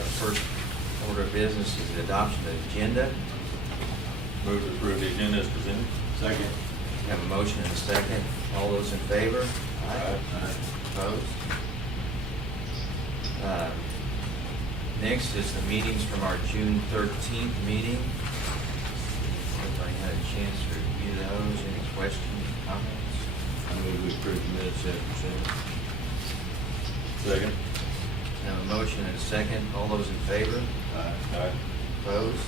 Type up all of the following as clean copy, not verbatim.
First order of business is the adoption of the agenda. Move to approve the agenda as presented. Second. We have a motion and a second. All those in favor? Aye. Opposed? Next is the meetings from our June 13th meeting. Everybody had a chance to review those. Any questions, comments? I move we approve the minutes as presented. Second. We have a motion and a second. All those in favor? Aye. Opposed?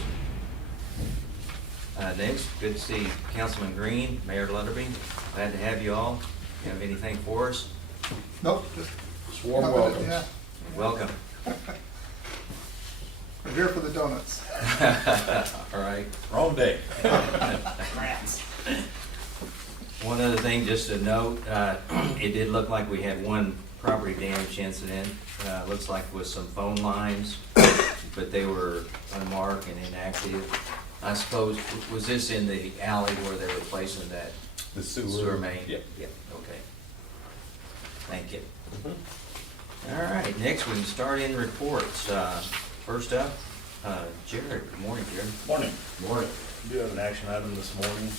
Next, good to see Councilman Green, Mayor Lutterby. Glad to have you all. You have anything for us? Nope. Just warm welcome. Yeah, Welcome. we're here for the donuts. All right. Wrong day. One other thing, just to note, it did look like we had one property damage incident. Looks like with some phone lines, but they were unmarked and inactive. I suppose, was this in the alley where they were placing that The sewer main? Yep. Yep, okay. Thank you. All right, next we can start in reports. First up, Jared. Good morning, Jared. Morning. Morning. We do have an action item this morning.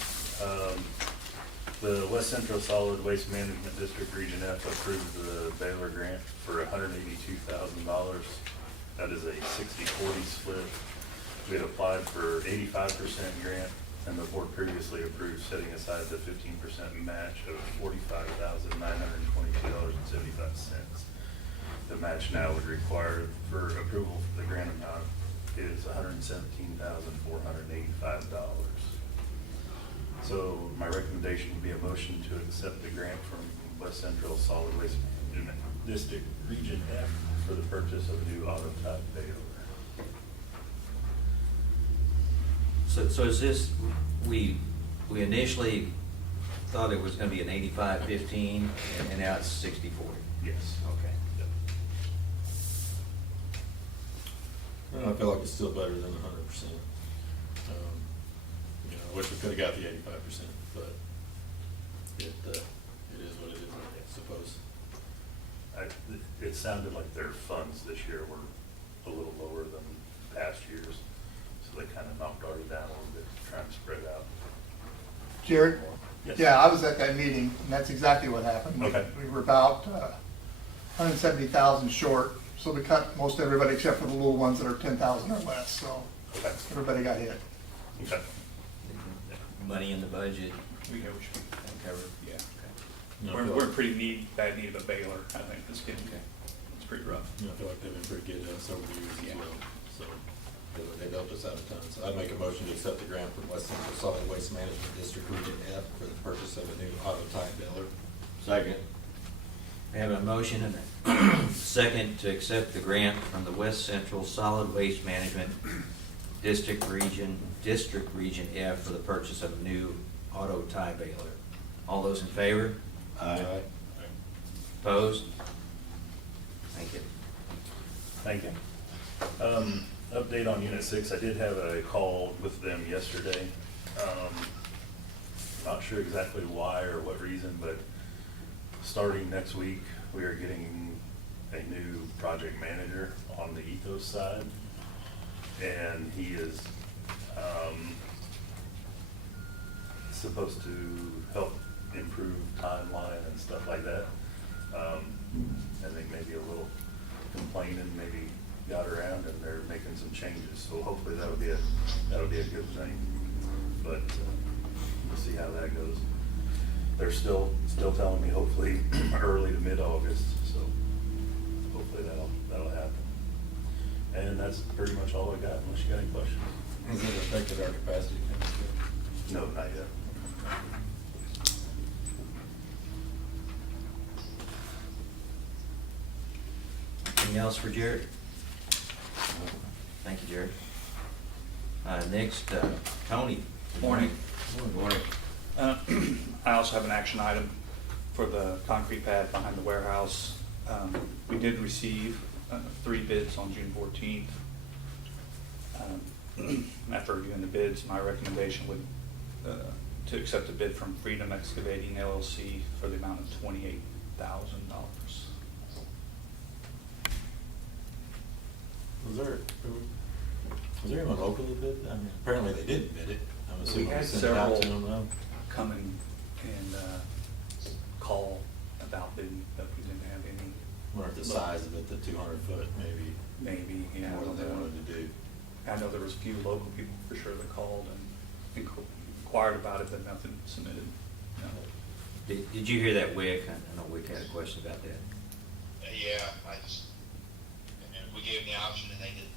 The West Central Solid Waste Management District Region F approved the Baylor grant for $182,000. That is a 60-40 split. We had applied for 85% grant, and the board previously approved setting aside the 15% match of $45,922.75. The match now would require for approval for the grant amount is $117,485. So my recommendation would be a motion to accept the grant from West Central Solid Waste Management District Region F for the purchase of a new auto type baler. So is this, we initially thought it was gonna be an 85-15, and now it's 60-40? Yes. Okay. Yep. I feel like it's still better than 100%. I wish we could've got the 85%, but it is what it is, I suppose. It sounded like their funds this year were a little lower than past years, so they kind of knocked ours down a little bit to try and spread out. Jared? Yes. Yeah, I was at that meeting, and that's exactly what happened. Okay. We were about 170,000 short, so we cut most everybody except for the little ones that are 10,000 or less, so Okay. everybody got hit. Okay. Money in the budget We should covered? yeah. No, I We're, feel we're like- pretty bad need of a baler, I think, this getting, it's pretty rough. I feel like they've been pretty good to us over the years as Yeah. well, so they've helped us out a ton. So I'd make a motion to accept the grant from West Central Solid Waste Management District Region F for the purchase of a new auto type baler. Second. We have a motion and a second to accept the grant from the West Central Solid Waste Management District Region F for the purchase of a new auto tie baler. All those in favor? Aye. Opposed? Thank you. Thank you. Update on Unit 6, I did have a call with them yesterday. Not sure exactly why or what reason, but starting next week, we are getting a new project manager on the Ethos side. And he is supposed to help improve timeline and stuff like that. I think maybe a little complaining maybe got around, and they're making some changes. So hopefully that'll be a good thing. But we'll see how that goes. They're still telling me hopefully early to mid-August. So hopefully that'll happen. And that's pretty much all I got, unless you got any questions. Has it affected our capacity? No, not yet. Anything else for Jared? Thank you, Jared. Next, Tony. Good Morning. Good morning. I also have an action item for the concrete pad behind the warehouse. We did receive 3 bids on June 14th. After reviewing the bids, my recommendation would to accept a bid from Freedom Excavating LLC for the amount of $28,000. Was there Was there anyone local that bid? I mean, apparently they didn't bid it. I'm We assuming had they sent it out to several them, though. come and call about bidding, but we didn't have any. Wonder if the size of it, the 200-foot, Maybe, yeah. more than they wanted to do. I know there was a few local people for sure that called and inquired about it, but nothing submitted. No. Did you hear that, Wick? I know Wick had a question about that. Yeah, I just, and then we gave them the option and they didn't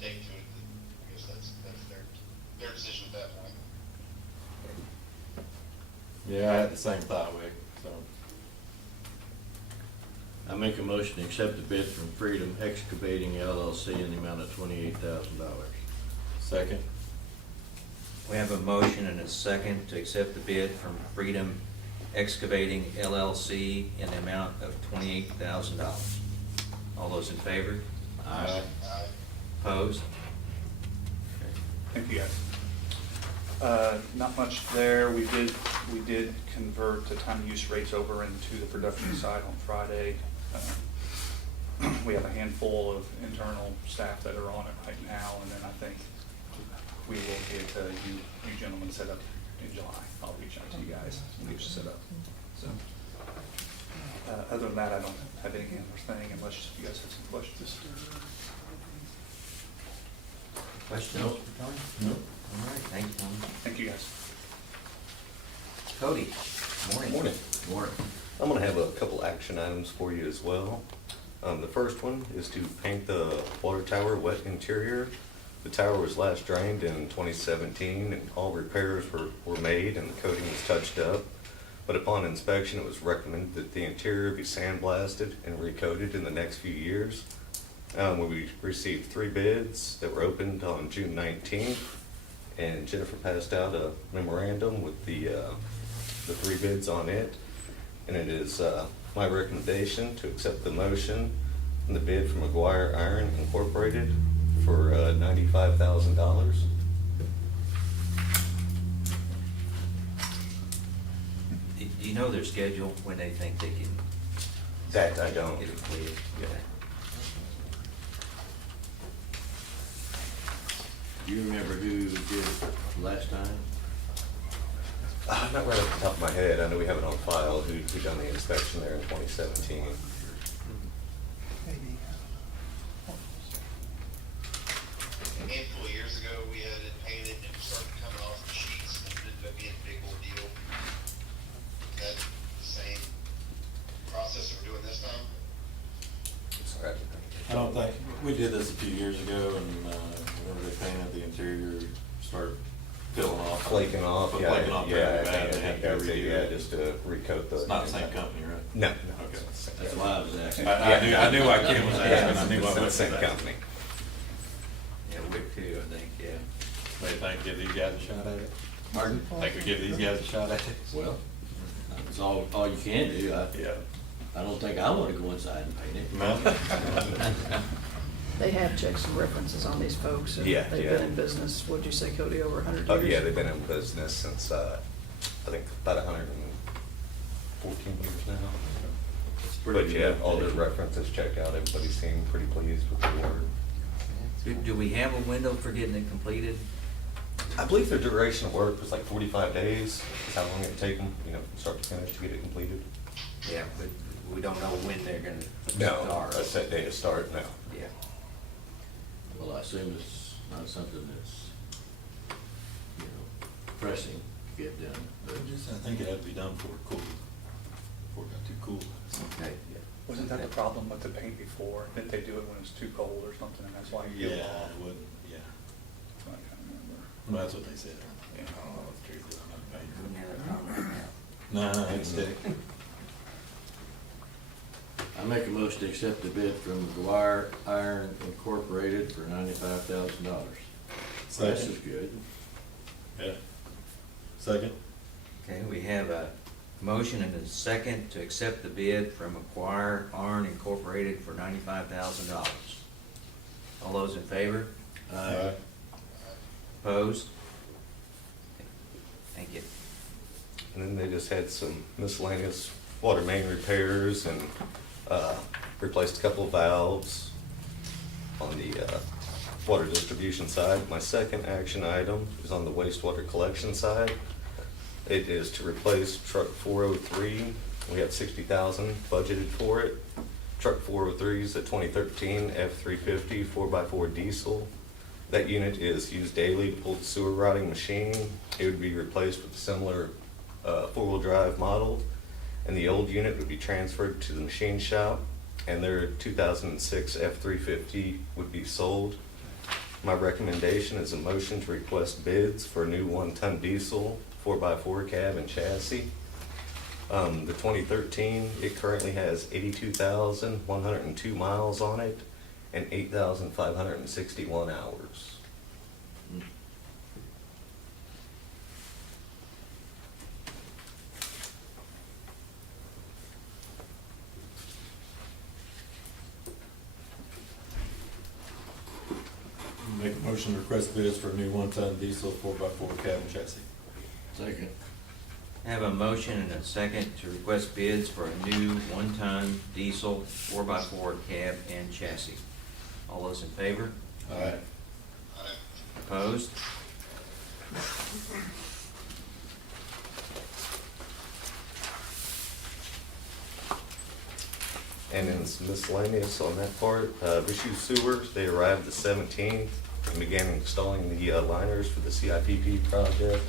take to it. I guess that's their decision at that point. Yeah, I had the same thought, Wick, so. I make a motion to accept the bid from Freedom Excavating LLC in the amount of $28,000. Second? We have a motion and a second to accept the bid from Freedom Excavating LLC in the amount of $28,000. All those in favor? Aye. Opposed? Thank you, guys. Not much there. We did convert the time use rates over into the production side on Friday. We have a handful of internal staff that are on it right now, and then I think we will get you gentlemen set up in July. I'll reach out to you guys and get you set up. So, other than that, I don't have any other thing unless you guys have some questions. Questions Nope. for Tony? Nope. All right, thank you, Tony. Thank you, guys. Cody, morning. Morning. I'm gonna have a couple action items for you as well. The first one is to paint the water tower wet interior. The tower was last drained in 2017 and all repairs were made and the coating was touched up. But upon inspection, it was recommended that the interior be sandblasted and recoated in the next few years. We received 3 bids that were opened on June 19th, and Jennifer passed out a memorandum with the 3 bids on it. And it is my recommendation to accept the motion and the bid from McGuire Iron Incorporated for $95,000. Do you know their schedule, when they think they can That I don't. get it completed? Yeah. Do you remember who did it last time? Not right off the top of my head. I know we have it on file who done the inspection there in 2017. Maybe. A handful of years ago, we had it painted and it started coming off the sheets and it ended up being a big ordeal. Is that the same process that we're doing this time? Sorry. I don't think, we did this a few years ago, and whenever they painted the interior, started peeling off. Flaking off, yeah. Flaking off Yeah, very I bad, think they had to that's it, redo yeah, it. just to recoat the. It's not the same company, right? No. Okay. That's why I was asking. I knew why Kim was asking, I knew It's what the was same that. company. Yeah, Wick too, I think, yeah. What do you think, give these guys a shot at it? Pardon? Think we give these guys a shot at it? Well, that's all you can do. I don't think I want to go inside and paint it. No? They have checks and references on these folks. And Yeah, they've yeah. been in business, what'd you say, Cody, over 100 years? Oh, yeah, they've been in business since, I think about 114 years now. It's pretty But good yeah, all their reputation. references check out, everybody seemed pretty pleased with the work. Do we have a window for getting it completed? I believe their duration of work was like 45 days, is how long it'd take them, from start to finish to get it completed. Yeah, but we don't know when they're gonna No, start. a set day to start, no. Yeah. Well, I assume it's not something that's, pressing to get done. But I think it had to be done before it cooled, before it got too cool. Okay. Wasn't that the problem with the paint before? Didn't they do it when it was too cold or something, and that's why you Yeah, get it? it wouldn't, yeah. That's what I can't remember. Well, that's what they said. I don't know what the truth is, I'm not a painter. Wouldn't have a problem with that. No, it's stick. I make a motion to accept the bid from McGuire Iron Incorporated for $95,000. This is good. Yeah. Second? Okay, we have a motion and a second to accept the bid from Acquire Iron Incorporated for $95,000. All those in favor? Aye. Opposed? Thank you. And then they just had some miscellaneous water main repairs and replaced a couple of valves on the water distribution side. My second action item is on the wastewater collection side. It is to replace truck 403. We have 60,000 budgeted for it. Truck 403 is a 2013 F350 4x4 diesel. That unit is used daily to pull the sewer rotting machine. It would be replaced with a similar four-wheel drive model, and the old unit would be transferred to the machine shop, and their 2006 F350 would be sold. My recommendation is a motion to request bids for a new 1-ton diesel 4x4 cab and chassis. The 2013, it currently has 82,102 miles on it and 8,561 hours. Make a motion to request bids for a new 1-ton diesel 4x4 cab and chassis. Second. I have a motion and a second to request bids for a new 1-ton diesel 4x4 cab and chassis. All those in favor? Aye. Opposed? And then some miscellaneous on that part. Issue sewers, they arrived the 17th and began installing the liners for the CIPP project.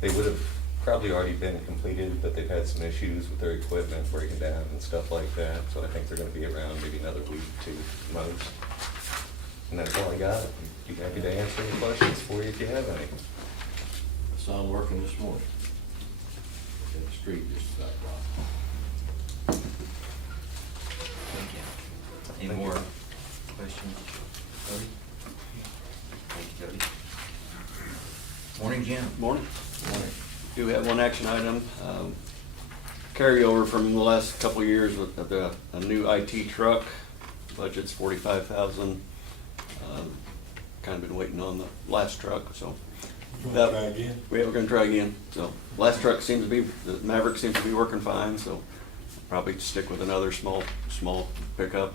They would have probably already been completed, but they've had some issues with their equipment breaking down and stuff like that. So I think they're gonna be around maybe another week or two at most. And that's all I got. Be happy to answer any questions for you if you have any. I saw him working this morning. At the street just about blocked. Thank you. Any Thank more you. questions? Cody? Thank you, Cody. Morning, Jim. Morning. Morning. Do have one action item, carryover from the last couple of years with a new IT truck. Budget's 45,000. Kind of been waiting on the last truck, so. You wanna try again? We're gonna try again. So last truck seems to be, the Maverick seems to be working fine, so probably stick with another small pickup.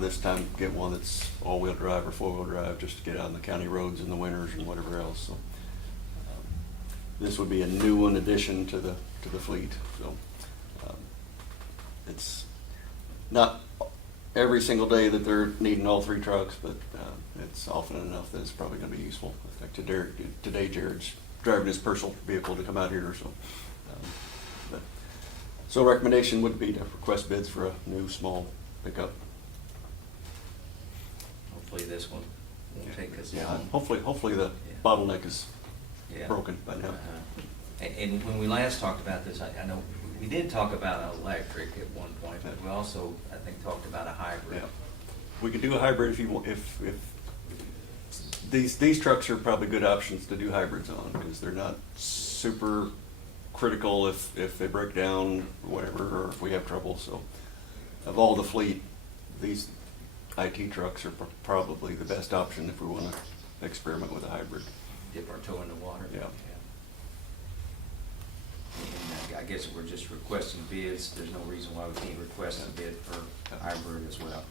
This time get one that's all-wheel drive or four-wheel drive, just to get out on the county roads in the winters and whatever else, so. This would be a new one addition to the fleet, so. It's not every single day that they're needing all three trucks, but it's often enough that it's probably gonna be useful. In fact, today Jared's driving his personal vehicle to come out here, so. So recommendation would be to request bids for a new small pickup. Hopefully this one won't take us Yeah, long. hopefully the Yeah. bottleneck is Yeah. broken by now. And when we last talked about this, I know, we did talk about an electric at one point, but we also, I think, talked about a hybrid. Yeah. We could do a hybrid if you want, if these trucks are probably good options to do hybrids on, because they're not super critical if they break down, or whatever, or if we have trouble, so. Of all the fleet, these IT trucks are probably the best option if we wanna experiment with a hybrid. Dip our toe in the water. Yeah. And I guess if we're just requesting bids, there's no reason why we can't request a bid for a hybrid as well.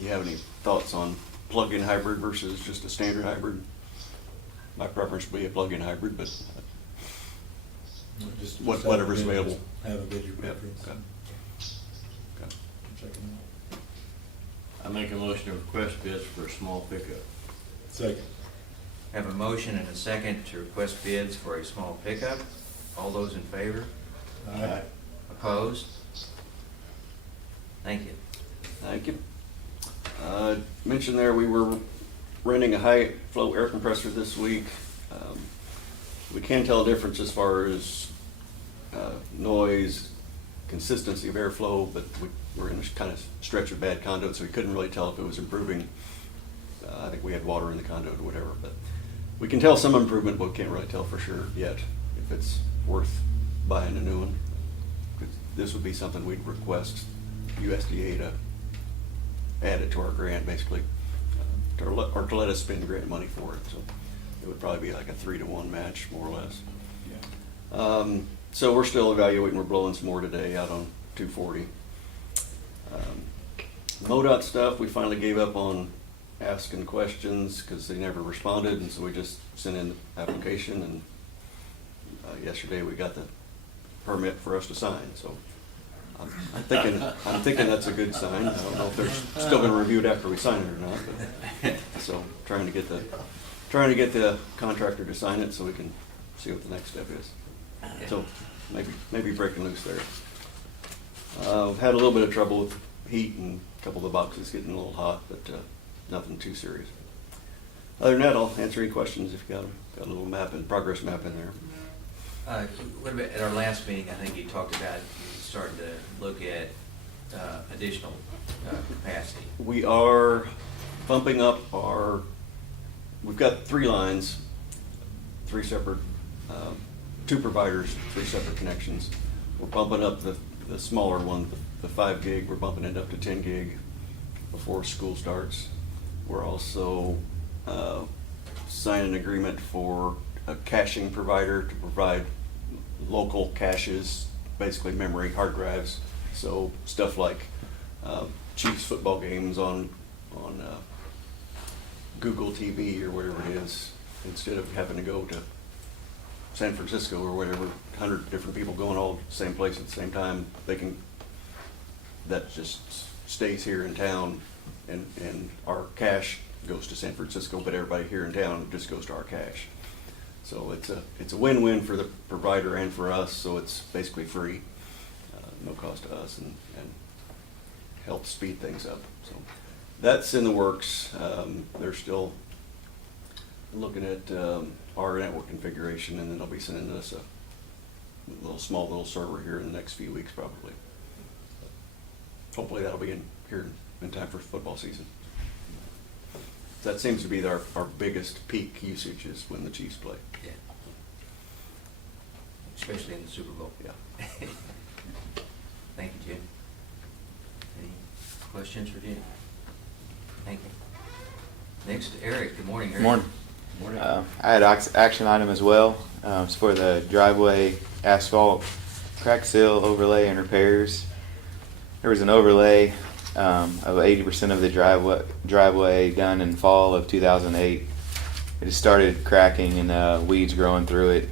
You have any thoughts on plug-in hybrid versus just a standard hybrid? My preference would be a plug-in hybrid, but Just whatever's available. Have a bid your yeah, preference. okay. Okay. Check them out. I make a motion to request bids for a small pickup. Second. Have a motion and a second to request bids for a small pickup. All those in favor? Aye. Opposed? Thank you. Thank you. Mentioned there, we were renting a high flow air compressor this week. We can tell a difference as far as noise, consistency of airflow, but we're in a kind of stretch of bad conduit, so we couldn't really tell if it was improving. I think we had water in the conduit or whatever, but we can tell some improvement, but we can't really tell for sure yet if it's worth buying a new one. This would be something we'd request USDA to add it to our grant, basically, or to let us spend grant money for it. So it would probably be like a 3-to-1 match, more or less. So we're still evaluating. We're blowing some more today out on 240. MoDOT stuff, we finally gave up on asking questions because they never responded, and so we just sent in the application, and yesterday we got the permit for us to sign, so I'm thinking that's a good sign. I don't know if they're still gonna review it after we sign it or not, but, so trying to get the contractor to sign it so we can see what the next step is. So maybe breaking loose there. We've had a little bit of trouble with heat and a couple of the boxes getting a little hot, but nothing too serious. Other than that, I'll answer any questions if you got them. Got a little progress map in there. What about, at our last meeting, I think you talked about you starting to look at additional capacity. We are bumping up we've got 3 lines, 3 separate, 2 providers, 3 separate connections. We're bumping up the smaller one, the 5 gig, we're bumping it up to 10 gig before school starts. We're also signing an agreement for a caching provider to provide local caches, basically memory hard drives. So stuff like Chiefs football games on Google TV or whatever it is, instead of having to go to San Francisco or whatever, 100 different people going all the same place at the same time, that just stays here in town, and our cache goes to San Francisco, but everybody here in town just goes to our cache. So it's a win-win for the provider and for us, so it's basically free, no cost to us, and helps speed things up. So that's in the works. They're still looking at our network configuration, and then they'll be sending us a small little server here in the next few weeks probably. Hopefully that'll be here in time for football season. That seems to be our biggest peak usage is when the Chiefs play. Yeah. Especially in the Super Bowl. Yeah. Thank you, Jim. Any questions for Jim? Thank you. Next, Eric. Good morning, Eric. Morning. Morning. I had an action item as well. It's for the driveway asphalt crack seal overlay and repairs. There was an overlay of 80% of the driveway done in fall of 2008. It just started cracking and weeds growing through it.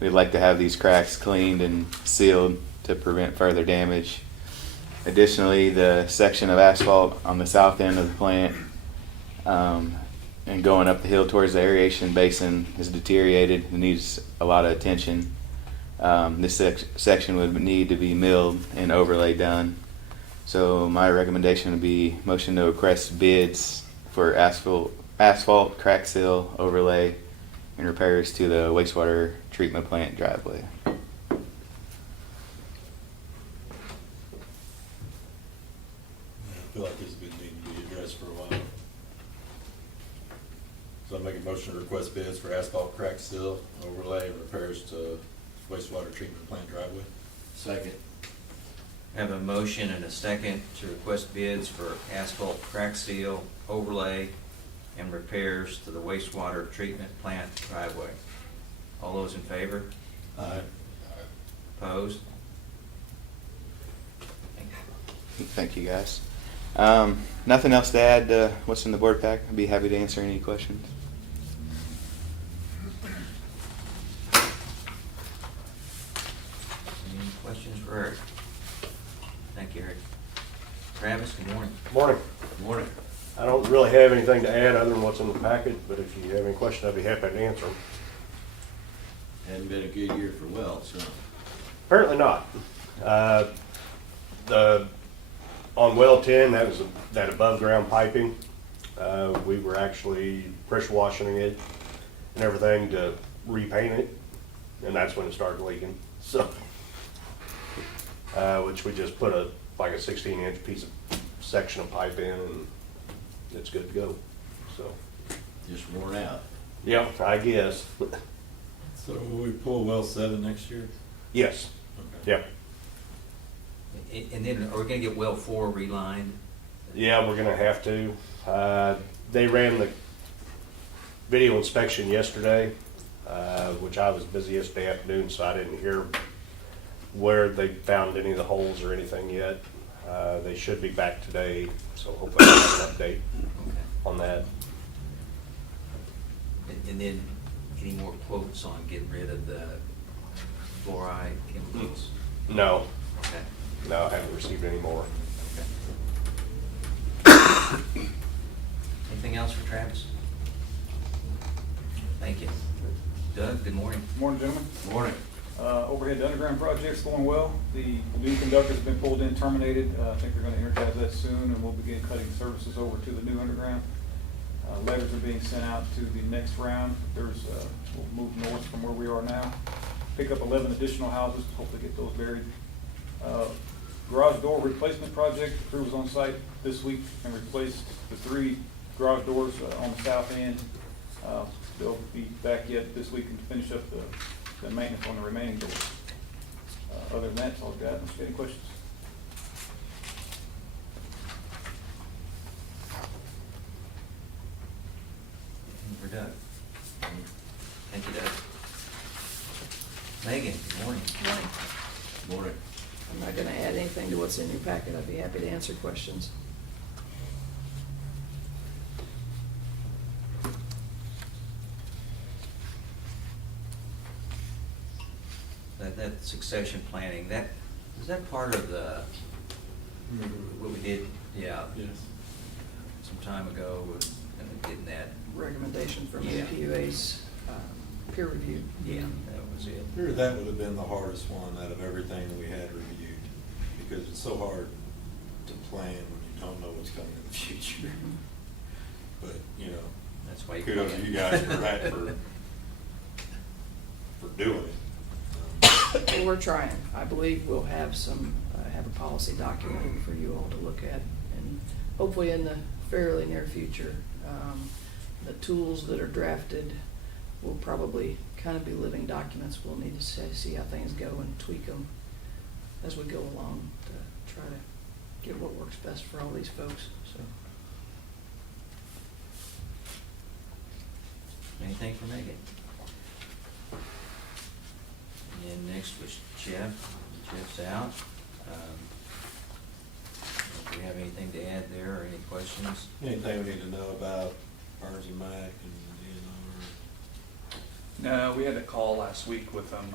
We'd like to have these cracks cleaned and sealed to prevent further damage. Additionally, the section of asphalt on the south end of the plant and going up the hill towards the aeration basin is deteriorated and needs a lot of attention. This section would need to be milled and overlay done. So my recommendation would be motion to request bids for asphalt crack seal overlay and repairs to the wastewater treatment plant driveway. I feel like this has been needing to be addressed for a while. So I make a motion to request bids for asphalt crack seal overlay repairs to wastewater treatment plant driveway. Second. Have a motion and a second to request bids for asphalt crack seal, overlay, and repairs to the wastewater treatment plant driveway. All those in favor? Aye. Opposed? Thank you, guys. Nothing else to add to what's in the board pack. I'd be happy to answer any questions. Any questions for Eric? Thank you, Eric. Travis, good morning. Morning. Morning. I don't really have anything to add other than what's in the packet, but if you have any questions, I'd be happy to answer them. Hadn't been a good year for wells, so. Apparently not. On well 10, that was that above ground piping. We were actually pressure washing it and everything to repaint it, and that's when it started leaking. So, which we just put like a 16-inch piece of section of pipe in, and it's good to go. So, Just worn out. yeah, I guess. So will we pull well 7 next year? Yes. Okay. Yep. And then are we gonna get well 4 relined? Yeah, we're gonna have to. They ran the video inspection yesterday, which I was busy yesterday afternoon, so I didn't hear where they found any of the holes or anything yet. They should be back today, so hopefully I'll have an update Okay. on that. And then, any more quotes on getting rid of the fluoride chemicals? No, Okay. no, I haven't received any more. Anything else for Travis? Thank you. Doug, good morning. Morning, gentlemen. Morning. Overhead underground project's going well. The new conductor's been pulled in, terminated. I think they're gonna energize that soon, and we'll begin cutting services over to the new underground. Letters are being sent out to the next round. We'll move north from where we are now. Pick up 11 additional houses, hopefully get those buried. Garage door replacement project, crew was on site this week and replaced the 3 garage doors on the south end. They'll be back yet this week and finish up the maintenance on the remaining doors. Other than that, that's all I've got. Unless you have any questions? For Doug. Thank you, Doug. Megan, good morning. Morning. Morning. I'm not gonna add anything to what's in your packet. I'd be happy to answer questions. That succession planning, is that part of what we did, yeah, Yes. some time ago, was getting that, Recommendation from Yeah. APUA's peer review. yeah, that was it. Sure, that would have been the hardest one out of everything that we had reviewed, because it's so hard to plan when you don't know what's coming in the future. But, you know, That's why you. kudos to you guys for that, for doing it. Well, we're trying. I believe we'll have have a policy document for you all to look at, and hopefully in the fairly near future. The tools that are drafted will probably kind of be living documents. We'll need to see how things go and tweak them as we go along to try to get what works best for all these folks, so. Anything for Megan? And next was Jeff. Jeff's out. Do we have anything to add there, or any questions? Anything we need to know about Barnes and Mac and No, we had a call last week with them.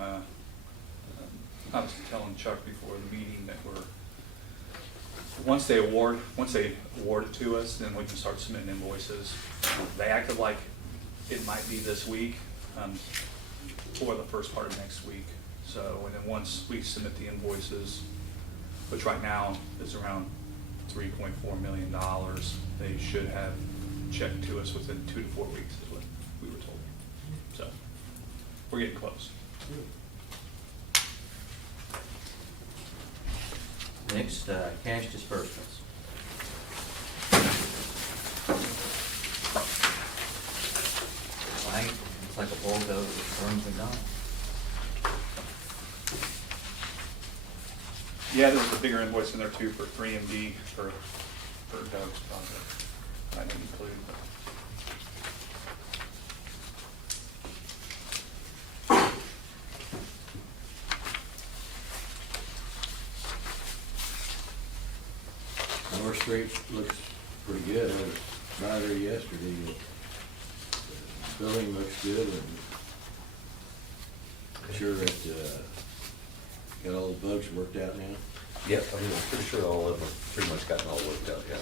I was telling Chuck before the meeting that once they award it to us, then we can start submitting invoices. They acted like it might be this week, or the first part of next week. So, and then once we submit the invoices, which right now is around $3.4 million, they should have checked to us within 2 to 4 weeks, is what we were told. So, we're getting close. Next, cash disbursements. Light, looks like a bulldozer that burns and gone. Yeah, there's a bigger invoice in there too for 3MD for Doug's project. I didn't include, but. North Street looks pretty good. I was by there yesterday. The building looks good, and I'm sure that, got all the bugs worked out now. Yep, I'm pretty sure all of them have pretty much gotten all worked out, yeah.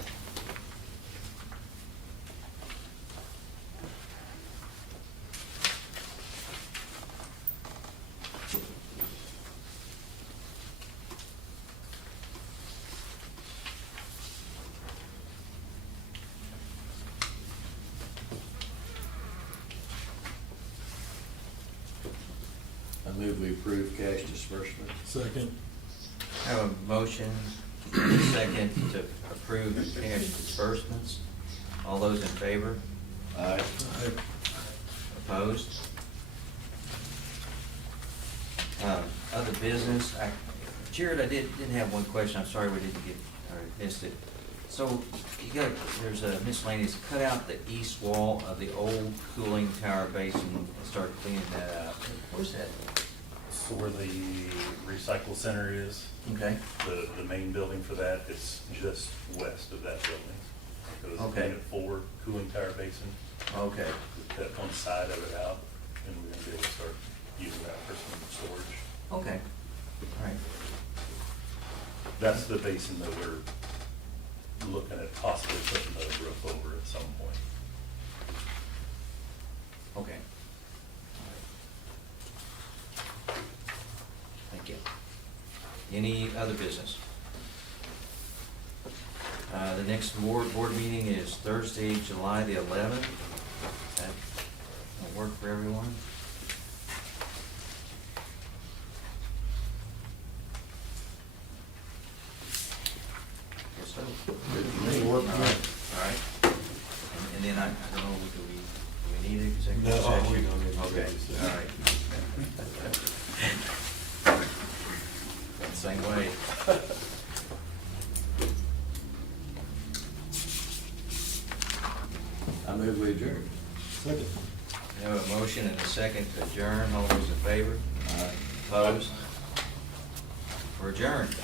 I move we approve cash disbursement. Second. Have a motion, and a second, to approve the cash disbursements. All those in favor? Aye. Opposed? Other business, Jared, I didn't have one question, I'm sorry we didn't get, or missed it. So, there's a miscellaneous, cut out the east wall of the old cooling tower basin and start cleaning that up. Where's that? also where the recycle center is. Okay. The main building for that is just west of that building. It was Okay. Unit 4 cooling tower basin. Okay. We cut one side of it out, and we're gonna be able to start using that for some storage. Okay. All right. That's the basin that we're looking at possibly putting the roof over at some point. Okay. Thank you. Any other business? The next board meeting is Thursday, July the 11th. That will work for everyone? Guess so. Good for me. All right. All right. And then I don't know, do we need an executive No, session? we don't need an Okay, executive all session. right. Same way. I move we adjourn. Second. We have a motion and a second to adjourn. All those in favor? Opposed? We're adjourned.